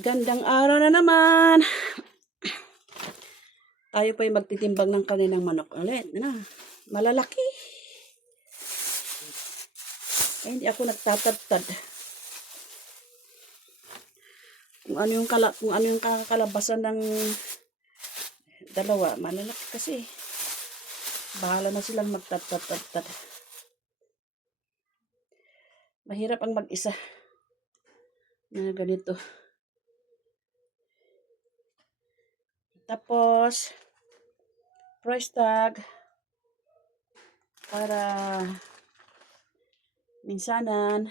Gandang araw na naman. Tayo pa yung magtitimbang ng kaninang manok ulit. Na, malalaki. Ay, hindi ako nagtatadtad. Kung ano yung kakalabasan ng dalawa, malalaki kasi. Bahala na silang magtatad. Mahirap ang mag-isa na ganito. Tapos, price tag para minsanan.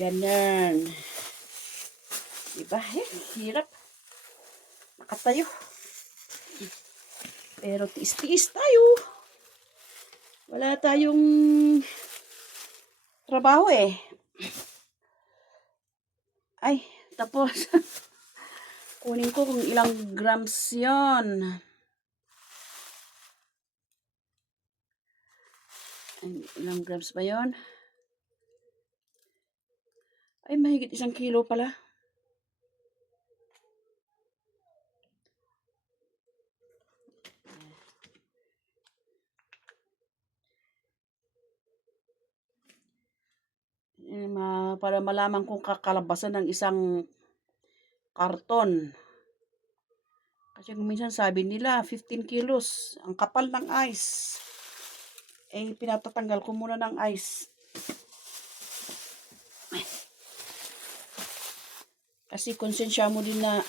Ganyan. Diba? Hirap. Nakatayo. Pero tiis-tiis tayo. Wala tayong trabaho eh. Ay, tapos. Kunin ko kung ilang grams yon. Ilang grams ba yon? Ay, mahigit 1 kilo pala. Para malaman kung kakalabasan ng isang karton. Kasi kung minsan sabi nila 15 kilos. Ang kapal ng ice. Eh, pinatatanggal ko muna ng ice. Kasi konsensya mo din na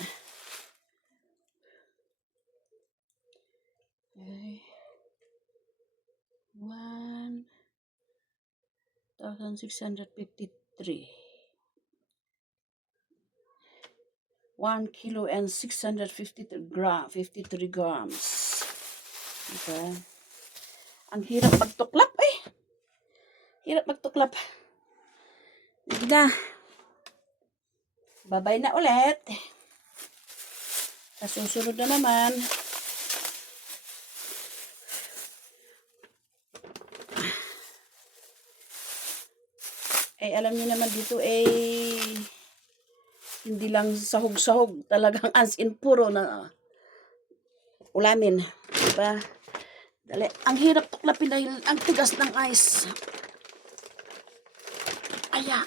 1,653. 1 kilo and 653 grams. Okay. Ang hirap magtuklap eh. Hirap magtuklap. Hindi na. Babay na ulit. Sa susunod na naman. Eh, alam niyo naman dito eh, hindi lang sahog-sahog. Talagang as in puro na ulamin. Diba? Dali. Ang hirap tuklapin dahil ang tigas ng ice. Aya.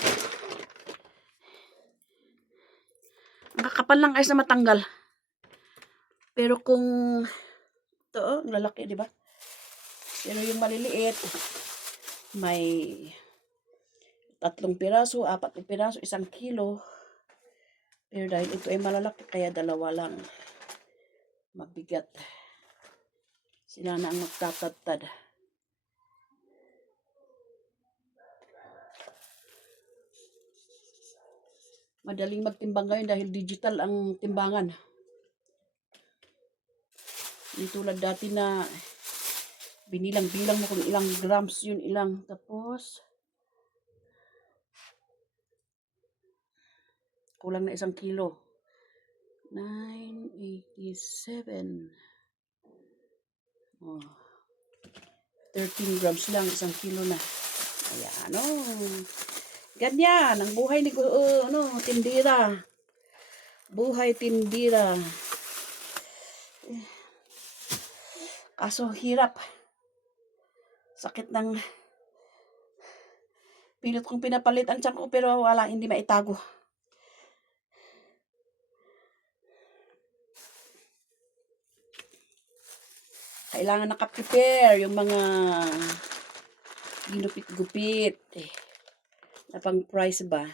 Ang kakapal ng ice na matanggal. Pero kung ito, ang lalaki, di ba? Pero yung maliliit, may 3 piraso, 4 piraso, 1 kilo. Pero dahil ito ay malalaki, kaya 2 lang. Mabigat. Sila na ang magtatadtad. Madaling magtimbang ngayon dahil digital ang timbangan. Hindi tulad dati na binilang-bilang mo kung ilang grams yun ilang. Tapos, kulang na 1 kilo. 987. Oh. 13 grams lang, 1 kilo na. Ayan, ganyan, ang buhay ni tindira. Buhay tindira. Kaso hirap. Sakit ng pilot kong pinapalit ang tiyan ko pero wala, hindi maitago. Kailangan naka-prepare yung mga ginupit-gupit. Na pang price ba?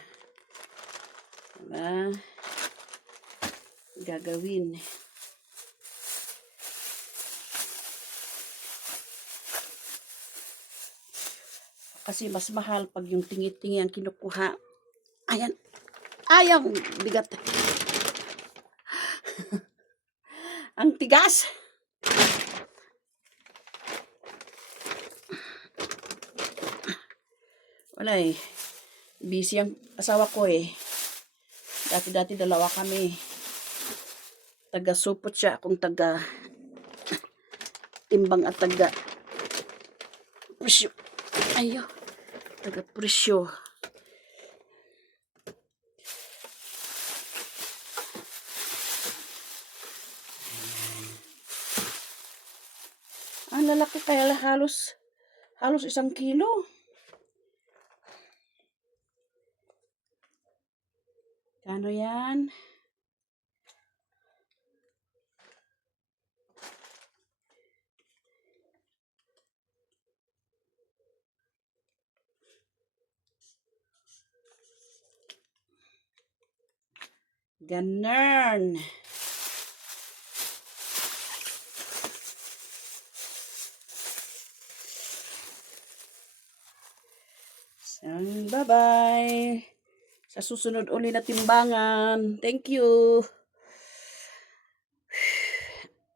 Diba? Gagawin. Kasi mas mahal pag yung tingi-tingi ang kinukuha. Ayan. Ayang bigat. Ang tigas. Wala eh. Busy ang asawa ko eh. Dati-dati 2 kami. taga-supot siya, akong taga-timbang at taga-presyo. Ayo, taga-presyo. Ang lalaki kaya halos 1 kilo. Kano yan? Ganun. So, bye-bye. Sa susunod uli na timbangan. Thank you.